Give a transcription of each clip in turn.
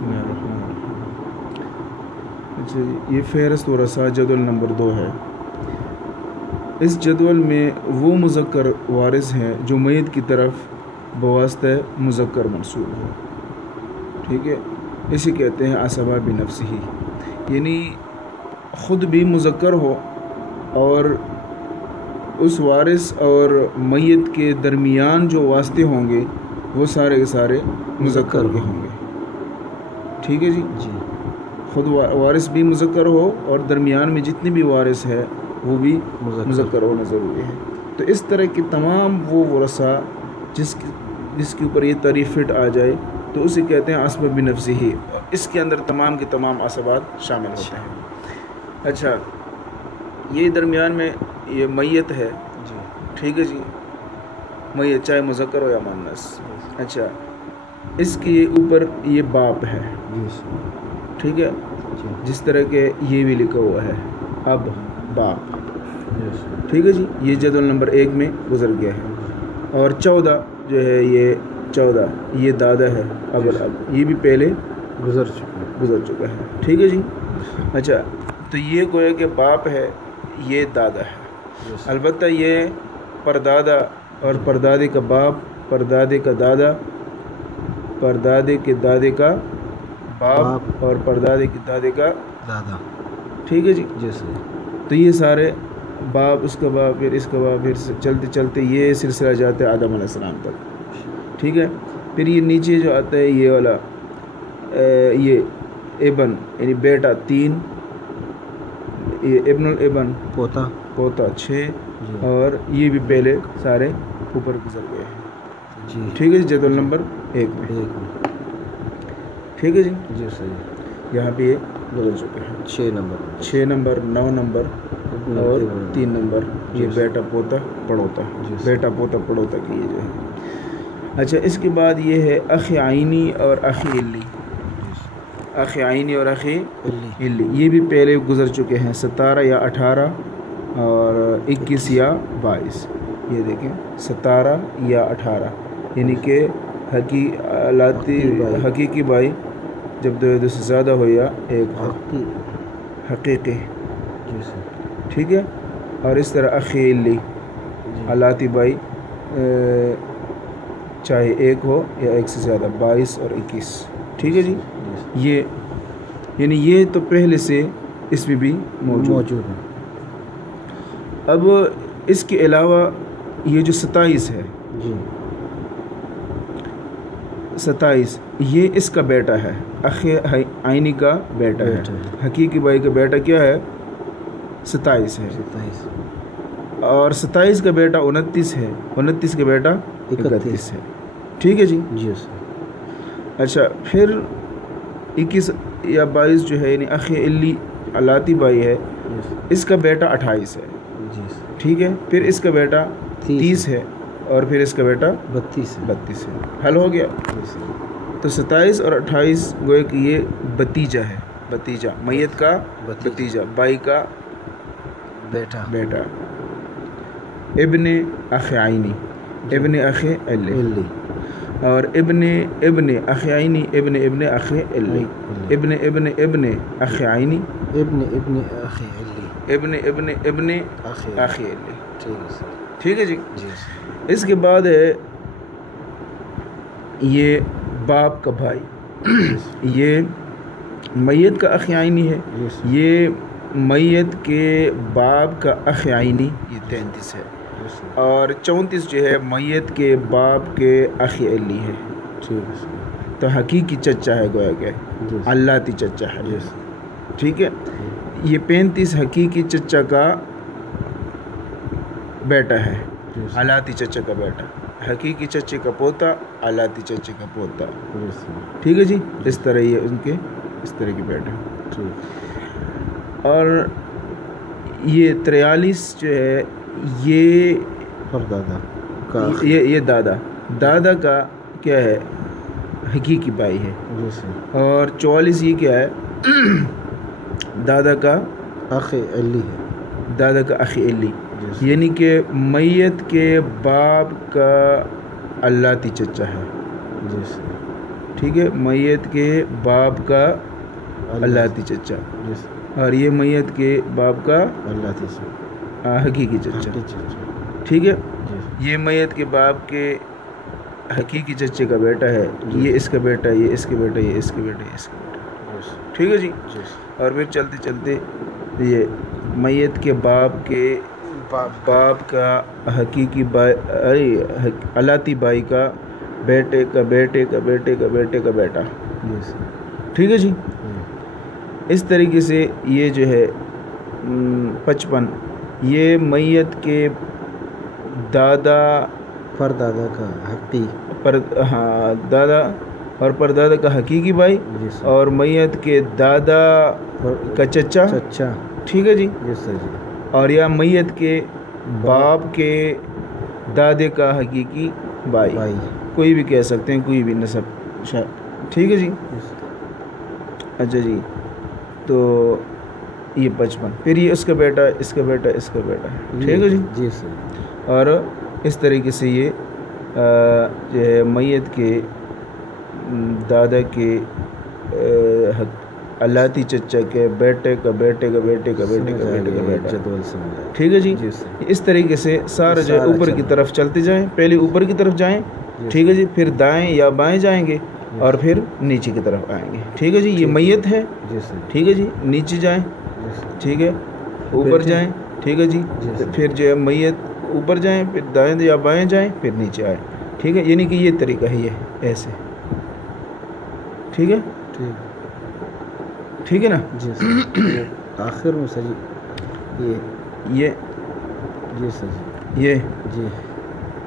بسم اللہ الرحمن الرحیم۔ اچھا جی، یہ فہرست ورثہ جدول نمبر 2 ہے۔ اس جدول میں وہ مذکر وارث ہیں جو میت کی طرف بواسطہ مذکر منسوب ہو، ٹھیک ہے، اسے کہتے ہیں عصبہ بنفسہ، یعنی خود بھی مذکر ہو اور اس وارث اور میت کے درمیان جو واسطے ہوں گے وہ سارے کے سارے مذکر کے ہوں گے، ٹھیک ہے جی۔ جی خود وارث بھی مذکر ہو اور درمیان میں جتنے بھی وارث ہے وہ بھی مذکر ہونا ضروری ہے۔ تو اس طرح کے تمام وہ ورثہ جس کے اوپر یہ تعریف فٹ آ جائے تو اسے کہتے ہیں عصبہ بنفسہ، اور اس کے اندر تمام کے تمام عصبات شامل ہوتے ہیں۔ اچھا، یہ درمیان میں یہ میت ہے، جی ٹھیک ہے جی، میت چاہے مذکر ہو یا مؤنث۔ اچھا، اس کے اوپر یہ باپ ہے، جی ٹھیک ہے، جی جس طرح کہ یہ بھی لکھا ہوا ہے اب باپ، ٹھیک ہے جی، یہ جدول نمبر 1 میں گزر گیا ہے۔ اور 14 جو ہے، یہ 14 یہ دادا ہے، اب یہ بھی پہلے گزر چکا ہے، ٹھیک ہے جی۔ اچھا، تو یہ گویا کہ باپ ہے، یہ دادا ہے، البتہ یہ پردادا اور پردادے کا باپ، پردادے کا دادا، پردادے کے دادے کا باپ اور پردادے کے دادے کا دادا، ٹھیک ہے جی۔ جیسے تو یہ سارے باپ، اس کا باپ، پھر اس کا باپ، پھر چلتے چلتے یہ سلسلہ جاتا ہے آدم علیہ السلام تک، ٹھیک ہے۔ پھر یہ نیچے جو آتا ہے یہ والا یہ ابن یعنی بیٹا 3، یہ ابن الابن پوتا 6، اور یہ بھی پہلے سارے اوپر گزر گئے ہیں، جی ٹھیک ہے جی، جدول نمبر 1 میں، ٹھیک ہے جی۔ جی صحیح، یہاں پہ یہ گزر چکے ہیں 6 نمبر 6 نمبر 9 نمبر اور 3 نمبر، یہ بیٹا پوتا پڑوتا، بیٹا پوتا پڑوتا کی یہ جو ہے۔ اچھا، اس کے بعد یہ ہے اخ عینی اور اخ علی، اخ عینی اور اخ علی، یہ بھی پہلے گزر چکے ہیں، 17 یا 18 اور 21 یا 22، یہ دیکھیں 17 یا 18، یعنی کہ حقیقی بھائی جب 2 سے زیادہ ہو یا ایک حقیقی، ٹھیک ہے۔ اور اس طرح اخی علی، علاتی بھائی چاہے ایک ہو یا ایک سے زیادہ، 22 اور 21، ٹھیک ہے جی۔ یہ یعنی یہ تو پہلے سے اس میں بھی موجود ہے۔ اب اس کے علاوہ یہ جو 27 ہے، جی 27 یہ اس کا بیٹا ہے، اخ عینی کا بیٹا ہے، حقیقی بھائی کا بیٹا کیا ہے، 27 ہے، اور 27 کا بیٹا 29 ہے، 29 کا بیٹا 31 ہے، ٹھیک ہے جی۔ اچھا، پھر 21 یا 22 جو ہے، یعنی اخ علی علاتی بھائی ہے، اس کا بیٹا 28 ہے، ٹھیک ہے، پھر اس کا بیٹا 30 ہے، اور پھر اس کا بیٹا 32 ہے۔ حل ہو گیا۔ تو 27 اور 28 گویا کہ یہ بتیجا ہے، بتیجا میت کا بتیجا، بائی کا بیٹا، ابن اخ عینی، ابن اخ علی، اور ابن اخ عینی، ابن اخ علی، ابن اخ عینی، ابن اخ علی، ٹھیک ہے جی۔ اس کے بعد ہے یہ باپ کا بھائی، یہ میت کا اخ عینی ہے، یہ میت کے باپ کا اخ عینی، یہ 33 ہے، اور 34 جو ہے میت کے باپ کے اخ علی ہے، تو حقیقی چچا ہے، گویا کہ علاتی چچا ہے، ٹھیک ہے۔ یہ 35 حقیقی چچا کا بیٹا ہے، علاتی چچا کا بیٹا، حقیقی چچے کا پوتا، علاتی چچے کا پوتا، ٹھیک ہے جی۔ اس طرح یہ ان کے اس طرح کے بیٹے، اور یہ 43 جو ہے یہ یہ دادا کا کیا ہے، حقیقی بھائی ہے، اور 44 یہ کیا ہے، دادا کا اخ علی ہے، دادا کا اخ علی، یعنی کہ میت کے باپ کا علاتی چچا ہے، ٹھیک ہے، میت کے باپ کا علاتی چچا، جی سر، اور یہ میت کے باپ کا اللہ چچا، حقیقی چچا، چچا، ٹھیک ہے، جی یہ میت کے باپ کے حقیقی چچے کا بیٹا ہے، یہ اس کا بیٹا، یہ اس کے بیٹا، یہ اس کے بیٹا، یہ اس کا بیٹا، ٹھیک ہے جی۔ جی اور پھر چلتے چلتے یہ میت کے باپ کے باپ کا حقیقی بھائی علاتی بھائی کا بیٹے کا بیٹے کا بیٹے کا بیٹے کا بیٹا، جی سر، ٹھیک ہے جی۔ اس طریقے سے یہ جو ہے 55 یہ میت کے دادا پر دادا کا حقی، ہاں دادا اور پردادا کا حقیقی بھائی، جی سر، اور میت کے دادا کا چچا، چچا، ٹھیک ہے جی، جی سر جی، اور یا میت کے باپ کے دادے کا حقیقی بھائی، بھائی، کوئی بھی کہہ سکتے ہیں، کوئی بھی نسب شاید، ٹھیک ہے جی۔ اچھا جی، تو یہ 55 پھر یہ اس کا بیٹا، اس کا بیٹا، اس کا بیٹا، ٹھیک ہے جی۔ جی سر، اور اس طریقے سے یہ جو ہے میت کے دادا کے علاتی چچا کے بیٹے کا بیٹے کا بیٹے کا بیٹے کا بیٹے کا بیٹا، جدول سمجھا، ٹھیک ہے جی۔ جی سر، اس طریقے سے سارا جو ہے اوپر کی طرف چلتے جائیں، پہلے اوپر کی طرف جائیں، ٹھیک ہے جی، پھر دائیں یا بائیں جائیں گے اور پھر نیچے کی طرف آئیں گے، ٹھیک ہے جی۔ یہ میت ہے، جی سر، ٹھیک ہے جی، نیچے جائیں، ٹھیک ہے، اوپر جائیں، ٹھیک ہے جی، پھر جو ہے میت اوپر جائیں، پھر دائیں یا بائیں جائیں، پھر نیچے آئیں، ٹھیک ہے، یعنی کہ یہ طریقہ ہے، یہ ایسے، ٹھیک ہے، ٹھیک ہے نا۔ جی سر، آخر میں سر جی یہ جی سر جی، یہ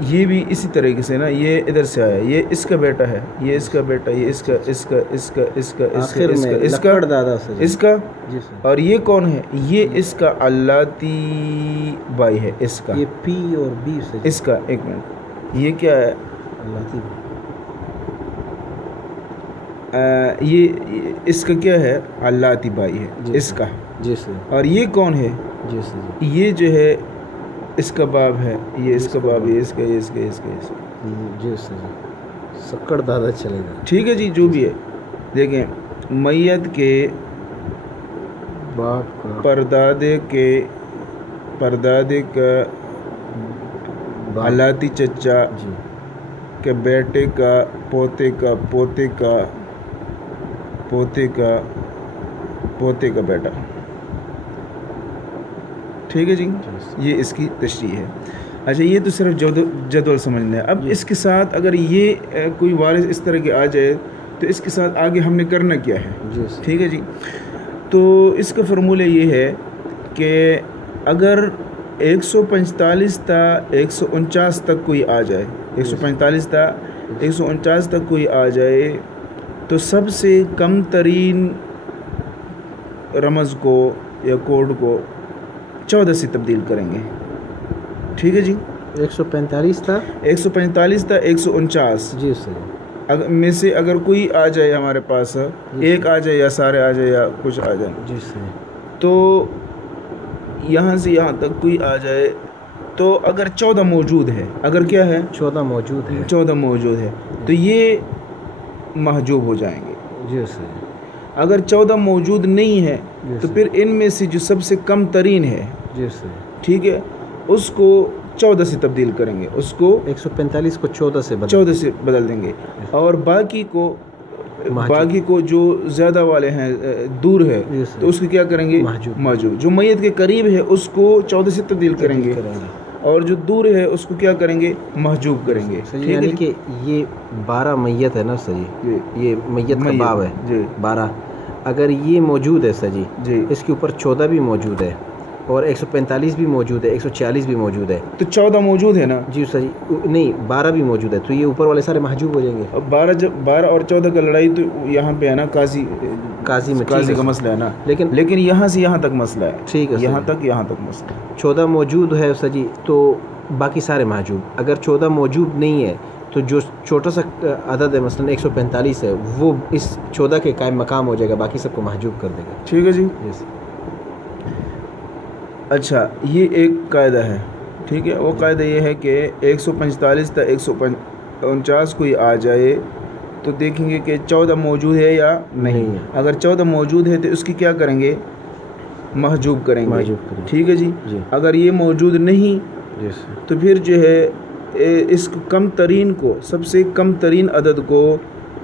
جی بھی اسی طریقے سے نا، یہ ادھر سے آیا، یہ اس کا بیٹا ہے، یہ اس کا بیٹا، یہ اس کا اس کا اس کا اس کا اس کا آخر اس میں کا اس کا لکڑ دادا سر، اس کا، جی سر، اور یہ کون ہے؟ یہ اس کا علاتی بھائی ہے، اس کا، یہ پی اور بی سر، اس کا، ایک منٹ، یہ کیا ہے؟ اللہ کی، یہ اس کا کیا ہے؟ علاتی بھائی ہے، اس کا، جی سر، اور یہ کون ہے؟ جی سر، یہ جو ہے اس کا باپ ہے، یہ اس کا باپ ہے، اس کا، یہ اس کا، اس کا، اس کا، جی سر جی، سکڑ دادا چلے گا، ٹھیک ہے جی، جو بھی ہے۔ دیکھیں، میت کے باپ کا پردادے کا علاتی چچا جی، کے بیٹے کا پوتے کا پوتے کا پوتے کا پوتے کا بیٹا، ٹھیک ہے جی، یہ اس کی تشریح ہے۔ اچھا، یہ تو صرف جدول سمجھنا ہے۔ اب اس کے ساتھ اگر یہ کوئی وارث اس طرح کے آ جائے تو اس کے ساتھ آگے ہم نے کرنا کیا ہے؟ جی، ٹھیک ہے جی، تو اس کا فرمولہ یہ ہے کہ اگر 145 تا 149 تک کوئی آ جائے، 145 تا 149 تک کوئی آ جائے، تو سب سے کم ترین رمز کو یا کوڈ کو 14 سے تبدیل کریں گے، ٹھیک ہے جی۔ 145 تھا، 145 تا 149 جی سر، میں سے اگر کوئی آ جائے ہمارے پاس، ایک آ جائے یا سارے آ جائے یا کچھ آ جائیں، جی سر، تو یہاں سے یہاں تک کوئی آ جائے، تو اگر 14 موجود ہے، اگر کیا ہے؟ 14 موجود ہے، 14 موجود ہے، تو یہ محجوب ہو جائیں گے۔ جی سر، اگر 14 موجود نہیں ہے تو پھر ان میں سے جو سب سے کم ترین ہے، جی سر، ٹھیک ہے، اس کو 14 سے تبدیل کریں گے، اس کو 145 کو 14 سے 14 سے بدل دیں گے، اور باقی کو جو زیادہ والے ہیں، دور ہے، تو اس کو کیا کریں گے؟ محجوب۔ جو میت کے قریب ہے اس کو 14 سے تبدیل کریں گے، اور جو دور ہے اس کو کیا کریں گے؟ محجوب کریں گے، یعنی کہ یہ 12 میت ہے نا سر جی، یہ میت کا باب ہے جی، 12، اگر یہ موجود ہے سر جی، اس کے اوپر 14 بھی موجود ہے، اور 145 بھی موجود ہے، 146 بھی موجود ہے، تو 14 موجود ہے نا جی سر، نہیں 12 بھی موجود ہے، تو یہ اوپر والے سارے محجوب ہو جائیں گے۔ 12 اور 14 کا لڑائی تو یہاں پہ ہے نا، قاضی کا مسئلہ ہے نا، لیکن یہاں سے یہاں تک مسئلہ ہے، ٹھیک ہے، یہاں تک مسئلہ ہے۔ 14 موجود ہے سر جی، تو باقی سارے محجوب۔ اگر 14 موجود نہیں ہے تو جو چھوٹا سا عدد ہے، مثلا 145 ہے، وہ اس 14 کے قائم مقام ہو جائے گا، باقی سب کو محجوب کر دے گا، ٹھیک ہے جی۔ اچھا، یہ ایک قاعدہ ہے، ٹھیک ہے، وہ قاعدہ یہ ہے کہ 145 تا 149 کوئی آ جائے تو دیکھیں گے کہ 14 موجود ہے یا نہیں. اگر 14 موجود ہے تو اس کی کیا کریں گے؟ محجوب کریں گے. ٹھیک ہے جی. اگر یہ موجود نہیں تو پھر جو ہے اس کم ترین کو، سب سے کم ترین عدد کو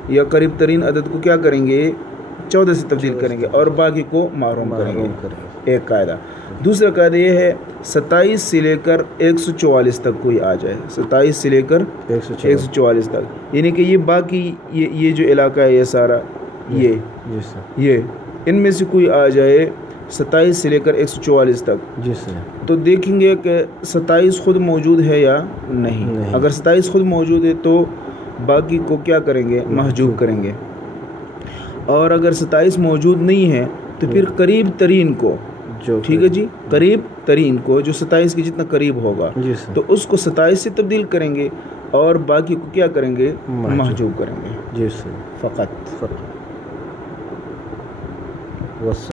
یا قریب ترین عدد کو کیا کریں گے؟ 14 سے تبدیل کریں گے اور باقی کو محروم کریں گے. ایک قاعدہ. دوسرا قاعدہ یہ ہے 27 سے لے کر 144 تک کوئی آ جائے، 27 سے لے کر 144 تک، یعنی کہ یہ باقی یہ جو علاقہ ہے یہ سارا یہ ان میں سے کوئی آ جائے 27 سے لے کر 144 تک، تو دیکھیں گے کہ 27 خود موجود ہے یا نہیں. اگر 27 خود موجود ہے تو باقی کو کیا کریں گے؟ محجوب کریں گے. اور اگر 27 موجود نہیں ہے تو پھر قریب ترین کو، ٹھیک ہے جی، قریب ترین کو جو 27 کے جتنا قریب ہوگا تو اس کو 27 سے تبدیل کریں گے اور باقی کو کیا کریں گے؟ محجوب کریں گے. فقط